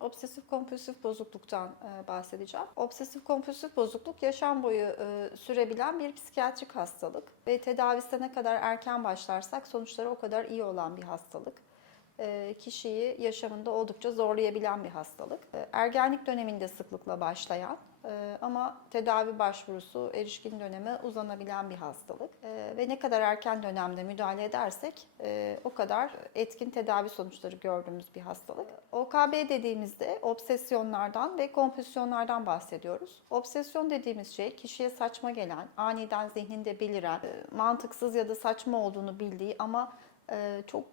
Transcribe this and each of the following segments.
obsesif kompulsif bozukluktan e, bahsedeceğim. Obsesif kompulsif bozukluk yaşam boyu e, sürebilen bir psikiyatrik hastalık ve tedavisine ne kadar erken başlarsak sonuçları o kadar iyi olan bir hastalık. E, Kişiyi yaşamında oldukça zorlayabilen bir hastalık. E, Ergenlik döneminde sıklıkla başlayan e, ama tedavi başvurusu erişkin döneme uzanabilen bir hastalık. Ve ne kadar erken dönemde müdahale edersek o kadar etkin tedavi sonuçları gördüğümüz bir hastalık. OKB dediğimizde obsesyonlardan ve kompulsiyonlardan bahsediyoruz. Obsesyon dediğimiz şey kişiye saçma gelen, aniden zihninde beliren, mantıksız ya da saçma olduğunu bildiği ama çok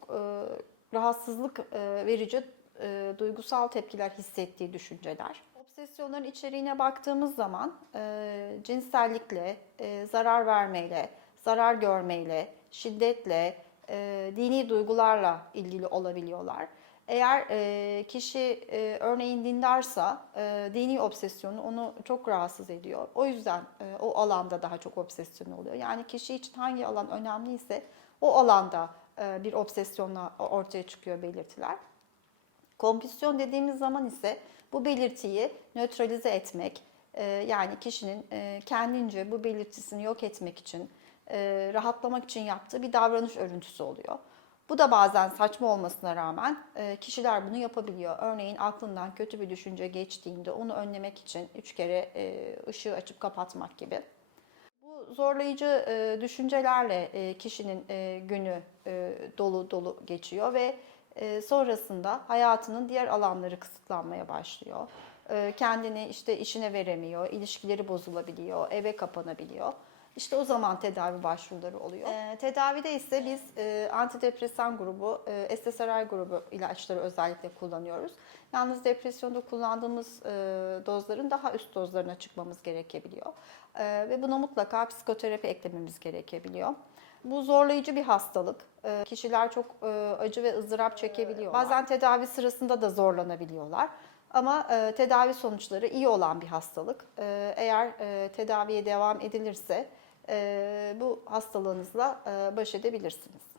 rahatsızlık e, verici e, duygusal tepkiler hissettiği düşünceler. Obsesyonların içeriğine baktığımız zaman e, cinsellikle, e, zarar vermeyle, zarar görmeyle, şiddetle, dini duygularla ilgili olabiliyorlar. Eğer kişi örneğin dindarsa dini obsesyonu onu çok rahatsız ediyor. O yüzden o alanda daha çok obsesyon oluyor. Yani kişi için hangi alan önemliyse o alanda bir obsesyonla ortaya çıkıyor belirtiler. Kompulsyon dediğimiz zaman ise bu belirtiyi nötralize etmek, e, yani kişinin e, kendince bu belirtisini yok etmek için, e, rahatlamak için yaptığı bir davranış örüntüsü oluyor. Bu da bazen saçma olmasına rağmen e, kişiler bunu yapabiliyor. Örneğin aklından kötü bir düşünce geçtiğinde onu önlemek için üç kere e, ışığı açıp kapatmak gibi. Zorlayıcı e, düşüncelerle e, kişinin e, günü e, dolu dolu geçiyor ve e, sonrasında hayatının diğer alanları kısıtlanmaya başlıyor. E, kendini işte işine veremiyor, ilişkileri bozulabiliyor, eve kapanabiliyor. İşte o zaman tedavi başvuruları oluyor. E, tedavide ise biz e, antidepresan grubu, e, SSRI grubu ilaçları özellikle kullanıyoruz. Yalnız depresyonda kullandığımız e, dozların daha üst dozlarına çıkmamız gerekebiliyor. E, ve buna mutlaka psikoterapi eklememiz gerekebiliyor. Bu zorlayıcı bir hastalık. E, kişiler çok e, acı ve ızdırap çekebiliyor. Bazen tedavi sırasında da zorlanabiliyorlar. Ama e, tedavi sonuçları iyi olan bir hastalık. E, eğer e, tedaviye devam edilirse e, bu hastalığınızla e, baş edebilirsiniz.